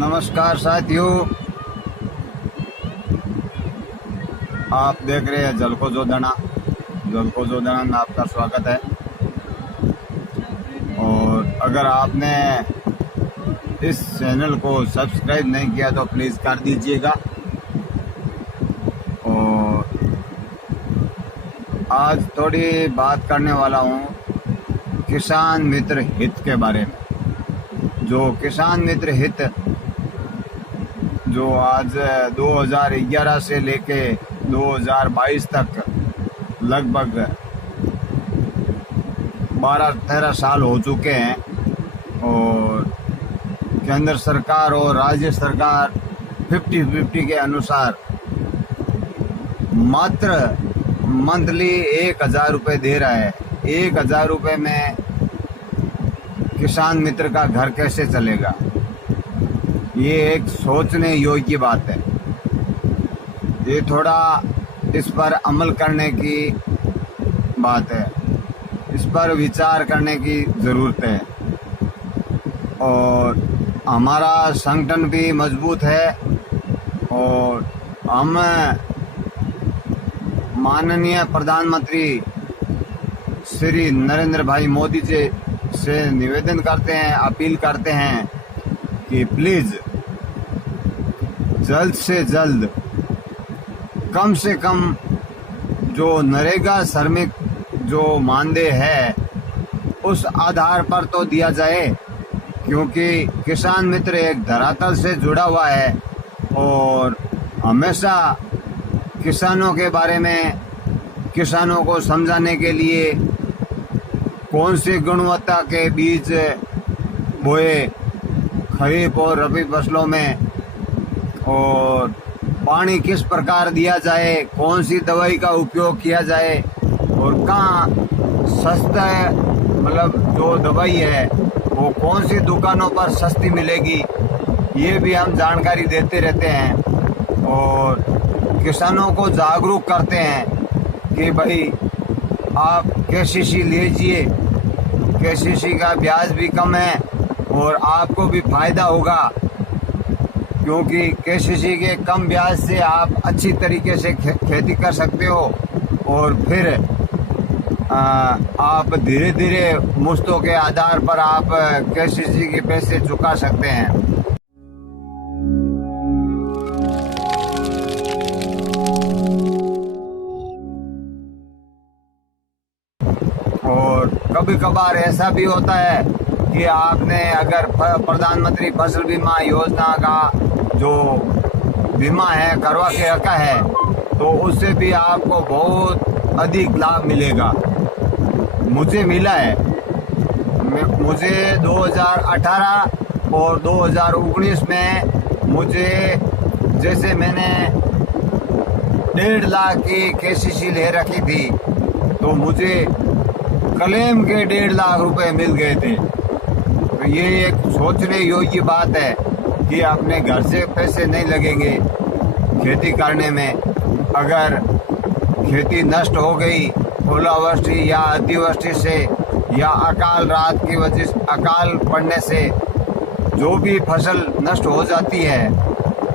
नमस्कार साथियों, आप देख रहे हैं जलको जोधना में आपका स्वागत है। और अगर आपने इस चैनल को सब्सक्राइब नहीं किया तो प्लीज़ कर दीजिएगा। और आज थोड़ी बात करने वाला हूँ किसान मित्र हित के बारे में। जो किसान मित्र हित जो आज 2011 से लेके 2022 तक लगभग 12-13 साल हो चुके हैं, और केंद्र सरकार और राज्य सरकार 50-50 के अनुसार मात्र मंथली 1,000 रुपये दे रहा है। 1,000 रुपये में किसान मित्र का घर कैसे चलेगा? ये एक सोचने योग्य बात है। ये थोड़ा इस पर अमल करने की बात है, इस पर विचार करने की ज़रूरत है। और हमारा संगठन भी मजबूत है, और हम माननीय प्रधानमंत्री श्री नरेंद्र भाई मोदी जी से निवेदन करते हैं, अपील करते हैं कि प्लीज़ जल्द से जल्द कम से कम जो नरेगा श्रमिक जो मानदेय है उस आधार पर तो दिया जाए, क्योंकि किसान मित्र एक धरातल से जुड़ा हुआ है और हमेशा किसानों के बारे में, किसानों को समझाने के लिए कौन सी गुणवत्ता के बीज बोए खरीफ और रबी फसलों में, और पानी किस प्रकार दिया जाए, कौन सी दवाई का उपयोग किया जाए, और कहाँ सस्ता है, मतलब जो दवाई है वो कौन सी दुकानों पर सस्ती मिलेगी, ये भी हम जानकारी देते रहते हैं। और किसानों को जागरूक करते हैं कि भाई आप केसीसी लीजिए, केसीसी का ब्याज भी कम है और आपको भी फायदा होगा, क्योंकि केसीसी के कम ब्याज से आप अच्छी तरीके से खेती कर सकते हो, और फिर आप धीरे धीरे मुश्तों के आधार पर आप केसीसी के पैसे चुका सकते हैं। और कभी कभार ऐसा भी होता है कि आपने अगर प्रधानमंत्री फसल बीमा योजना का जो बीमा है करवा के रखा है, तो उससे भी आपको बहुत अधिक लाभ मिलेगा। मुझे मिला है, मुझे 2018 और 2019 में मुझे, जैसे मैंने 1.5 लाख की केसीसी ले रखी थी, तो मुझे क्लेम के 1.5 लाख रुपए मिल गए थे। तो ये एक सोचने योग्य बात है कि अपने घर से पैसे नहीं लगेंगे खेती करने में। अगर खेती नष्ट हो गई ओलावृष्टि या अतिवृष्टि से, या अकाल रात की वजह से, अकाल पड़ने से जो भी फसल नष्ट हो जाती है,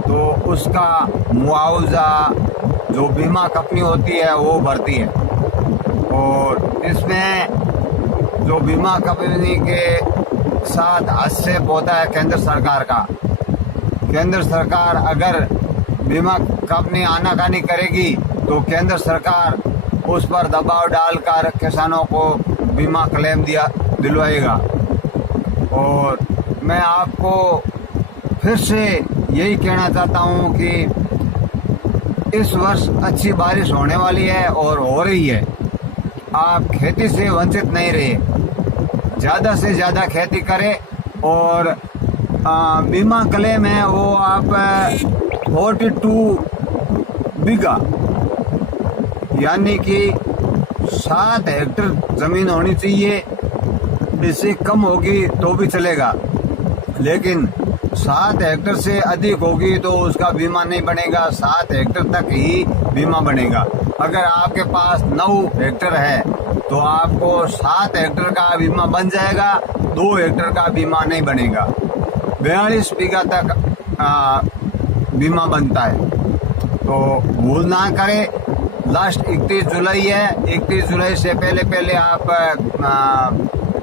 तो उसका मुआवजा जो बीमा कंपनी होती है वो भरती है। और इसमें जो बीमा कंपनी के साथ हस्तक्षेप होता है केंद्र सरकार का। केंद्र सरकार अगर बीमा कंपनी आनाकानी करेगी तो केंद्र सरकार उस पर दबाव डालकर किसानों को बीमा क्लेम दिलवाएगा। और मैं आपको फिर से यही कहना चाहता हूँ कि इस वर्ष अच्छी बारिश होने वाली है और हो रही है। आप खेती से वंचित नहीं रहे, ज़्यादा से ज़्यादा खेती करें। और बीमा क्लेम है वो आप 42 बीघा यानी कि 7 हेक्टेयर ज़मीन होनी चाहिए। इससे कम होगी तो भी चलेगा, लेकिन 7 हेक्टेयर से अधिक होगी तो उसका बीमा नहीं बनेगा। 7 हेक्टेयर तक ही बीमा बनेगा। अगर आपके पास 9 हेक्टेयर है तो आपको 7 हेक्टेयर का बीमा बन जाएगा, 2 हेक्टेयर का बीमा नहीं बनेगा। 42 बीघा तक बीमा बनता है। तो भूल ना करें, लास्ट 31 जुलाई है। 31 जुलाई से पहले आप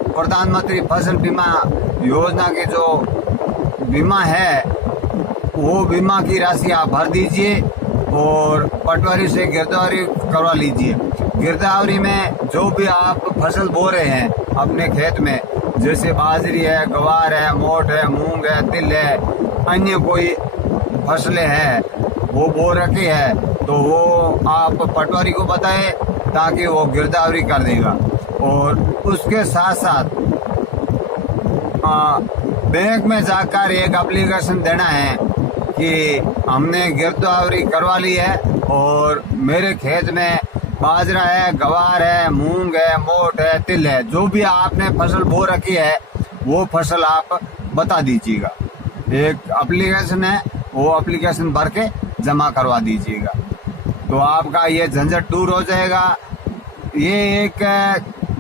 प्रधानमंत्री फसल बीमा योजना के जो बीमा है वो बीमा की राशि आप भर दीजिए और पटवारी से गिरदावरी करवा लीजिए। गिरदावरी में जो भी आप फसल बो रहे हैं अपने खेत में, जैसे बाजरी है, गवार है, मोट है, मूंग है, तिल है, अन्य कोई फसलें हैं वो बो रखी है, तो वो आप पटवारी को बताएं ताकि वो गिरदावरी कर देगा। और उसके साथ साथ बैंक में जाकर एक एप्लीकेशन देना है कि हमने गिरदावरी करवा ली है और मेरे खेत में बाजरा है, गवार है, मूंग है, मोट है, तिल है, जो भी आपने फसल बो रखी है वो फसल आप बता दीजिएगा। एक एप्लीकेशन है, वो एप्लीकेशन भर के जमा करवा दीजिएगा, तो आपका ये झंझट दूर हो जाएगा। ये एक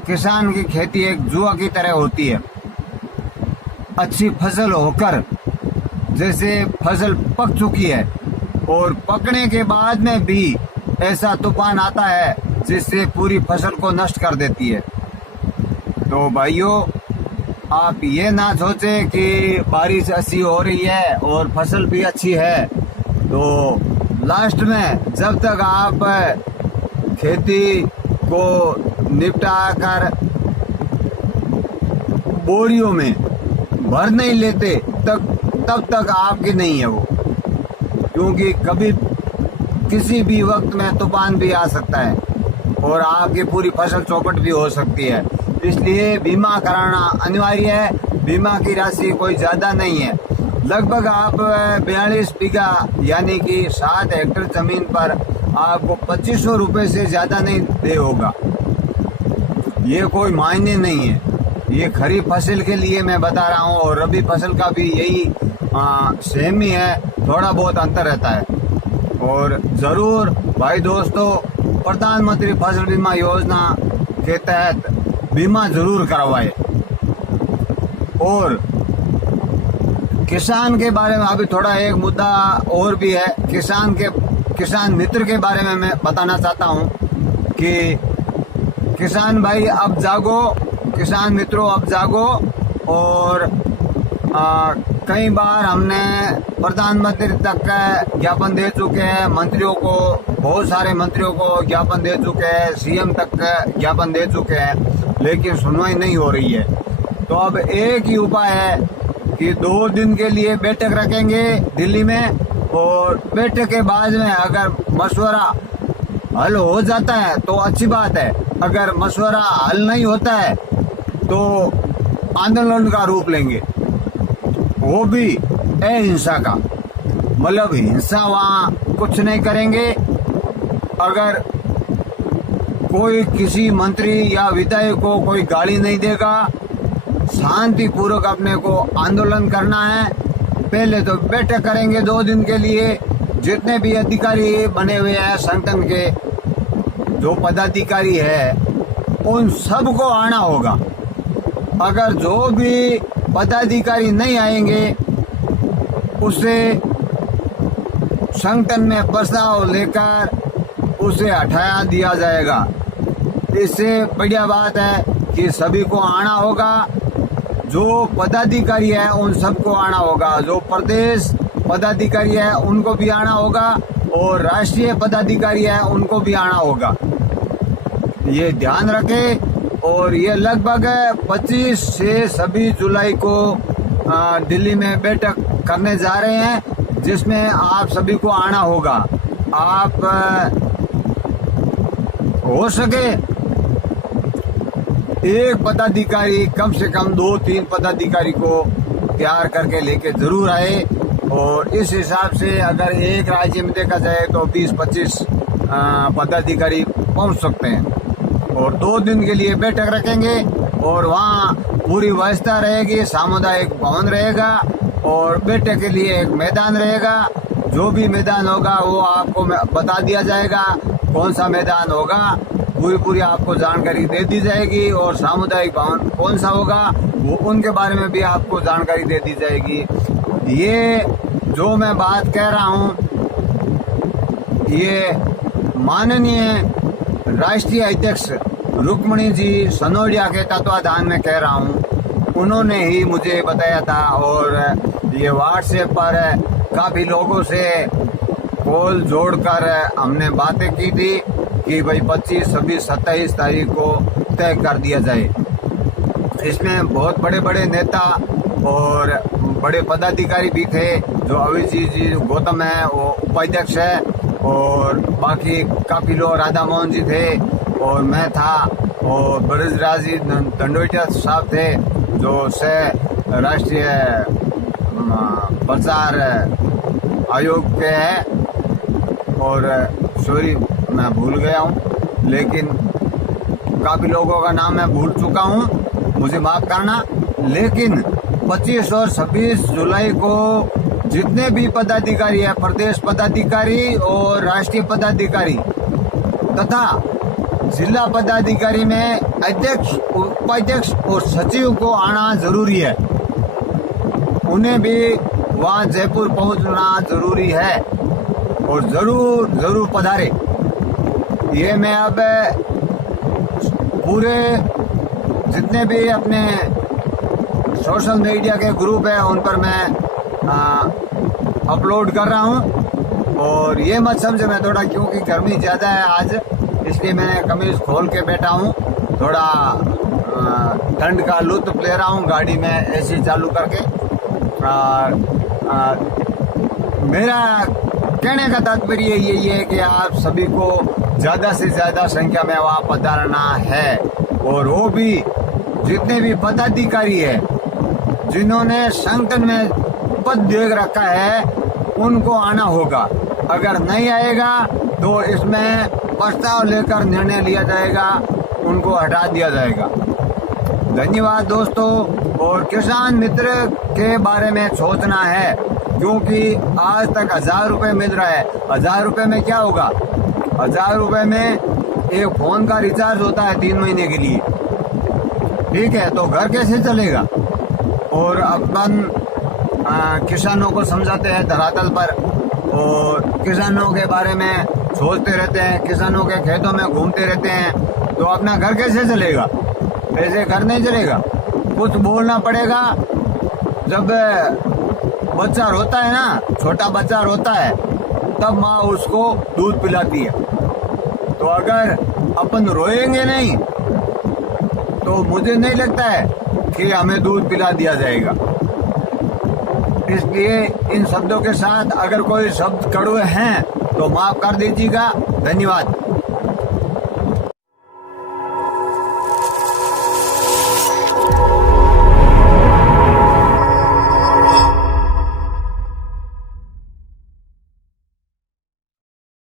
किसान की खेती एक जुआ की तरह होती है। अच्छी फसल होकर जैसे फसल पक चुकी है और पकने के बाद में भी ऐसा तूफान आता है जिससे पूरी फसल को नष्ट कर देती है। तो भाइयों, आप ये ना सोचें कि बारिश अच्छी हो रही है और फसल भी अच्छी है, तो लास्ट में जब तक आप खेती को निपटा कर बोरियों में भर नहीं लेते तब तक आपकी नहीं है वो, क्योंकि कभी किसी भी वक्त में तूफान भी आ सकता है और आपकी पूरी फसल चौपट भी हो सकती है। इसलिए बीमा कराना अनिवार्य है। बीमा की राशि कोई ज़्यादा नहीं है, लगभग आप 42 बीघा यानी कि 7 हेक्टेयर जमीन पर आपको 2500 रुपये से ज़्यादा नहीं दे होगा। ये कोई मायने नहीं है। ये खरीफ फसल के लिए मैं बता रहा हूँ और रबी फसल का भी यही सेम ही है, थोड़ा बहुत अंतर रहता है। और ज़रूर भाई दोस्तों, प्रधानमंत्री फसल बीमा योजना के तहत बीमा जरूर करवाए। और किसान के बारे में अभी थोड़ा एक मुद्दा और भी है। किसान मित्र के बारे में मैं बताना चाहता हूँ कि किसान भाई अब जागो, किसान मित्रों अब जागो। और कई बार हमने प्रधानमंत्री तक ज्ञापन दे चुके हैं, मंत्रियों को, बहुत सारे मंत्रियों को ज्ञापन दे चुके हैं, सीएम तक ज्ञापन दे चुके हैं, लेकिन सुनवाई नहीं हो रही है। तो अब एक ही उपाय है कि 2 दिन के लिए बैठक रखेंगे दिल्ली में, और बैठक के बाद में अगर मशवरा हल हो जाता है तो अच्छी बात है, अगर मशवरा हल नहीं होता है तो आंदोलन का रूप लेंगे, वो भी अहिंसा का। मतलब हिंसा वहाँ कुछ नहीं करेंगे। अगर कोई किसी मंत्री या विधायक को कोई गाली नहीं देगा, शांतिपूर्वक अपने को आंदोलन करना है। पहले तो बैठक करेंगे 2 दिन के लिए, जितने भी अधिकारी बने हुए हैं संगठन के, जो पदाधिकारी है, उन सबको आना होगा। अगर जो भी पदाधिकारी नहीं आएंगे उसे संगठन में प्रस्ताव लेकर उसे हटा दिया जाएगा। इससे बढ़िया बात है कि सभी को आना होगा। जो पदाधिकारी है उन सबको आना होगा, जो प्रदेश पदाधिकारी है उनको भी आना होगा और राष्ट्रीय पदाधिकारी है उनको भी आना होगा। ये ध्यान रखें। और ये लगभग 25 से 26 जुलाई को दिल्ली में बैठक करने जा रहे हैं, जिसमें आप सभी को आना होगा। आप हो सके एक पदाधिकारी, कम से कम 2-3 पदाधिकारी को तैयार करके लेके जरूर आए। और इस हिसाब से अगर एक राज्य में देखा जाए तो 20-25 पदाधिकारी पहुंच सकते हैं। और 2 दिन के लिए बैठक रखेंगे और वहाँ पूरी व्यवस्था रहेगी, सामुदायिक भवन रहेगा और बैठक के लिए एक मैदान रहेगा। जो भी मैदान होगा वो आपको बता दिया जाएगा, कौन सा मैदान होगा, पूरी आपको जानकारी दे दी जाएगी। और सामुदायिक भवन कौन सा होगा वो उनके बारे में भी आपको जानकारी दे दी जाएगी। ये जो मैं बात कह रहा हूँ ये माननीय राष्ट्रीय अध्यक्ष रुक्मणी जी सनोडिया के तत्वाधान में कह रहा हूँ। उन्होंने ही मुझे बताया था और ये व्हाट्सएप पर काफ़ी लोगों से कॉल जोड़कर हमने बातें की थी कि भाई 25, 26, 27 तारीख को तय कर दिया जाए। इसमें बहुत बड़े बड़े नेता और बड़े पदाधिकारी भी थे। जो अभिजीत जी गौतम है वो उपाध्यक्ष है और बाकी काफ़ी लोग राधा मोहन जी थे और मैं था और ब्रजराज जी दंडोटिया साहब थे जो से राष्ट्रीय प्रचार आयोग के हैं और सॉरी मैं भूल गया हूँ, लेकिन काफ़ी लोगों का नाम मैं भूल चुका हूँ, मुझे माफ़ करना। लेकिन 25 और 26 जुलाई को जितने भी पदाधिकारी है, प्रदेश पदाधिकारी और राष्ट्रीय पदाधिकारी तथा जिला पदाधिकारी में अध्यक्ष, उपाध्यक्ष और सचिव को आना जरूरी है। उन्हें भी वहाँ जयपुर पहुँचना जरूरी है और जरूर पधारे। ये मैं अब पूरे जितने भी अपने सोशल मीडिया के ग्रुप है उन पर मैं अपलोड कर रहा हूँ। और ये मत समझे मैं थोड़ा, क्योंकि गर्मी ज़्यादा है आज, इसलिए मैं कमीज खोल के बैठा हूँ, थोड़ा ठंड का लुत्फ ले रहा हूँ गाड़ी में एसी चालू करके। मेरा कहने का तात्पर्य यही है कि आप सभी को ज़्यादा से ज़्यादा संख्या में वहाँ पधारना है और वो भी जितने भी पदाधिकारी है जिन्होंने संगठन में पद देख रखा है उनको आना होगा। अगर नहीं आएगा तो इसमें प्रस्ताव लेकर निर्णय लिया जाएगा, उनको हटा दिया जाएगा। धन्यवाद दोस्तों। और किसान मित्र के बारे में सोचना है, क्योंकि आज तक 1000 रुपये मिल रहा है। 1000 रुपये में क्या होगा? 1000 रुपये में एक फ़ोन का रिचार्ज होता है 3 महीने के लिए, ठीक है? तो घर कैसे चलेगा? और अपन किसानों को समझाते हैं धरातल पर और किसानों के बारे में सोचते रहते हैं, किसानों के खेतों में घूमते रहते हैं, तो अपना घर कैसे चलेगा? ऐसे घर नहीं चलेगा, कुछ बोलना पड़ेगा। जब बच्चा रोता है ना, छोटा बच्चा रोता है, तब माँ उसको दूध पिलाती है। तो अगर अपन रोएंगे नहीं तो मुझे नहीं लगता है कि हमें दूध पिला दिया जाएगा। इसलिए इन शब्दों के साथ अगर कोई शब्द कड़वे हैं तो माफ कर दीजिएगा। धन्यवाद।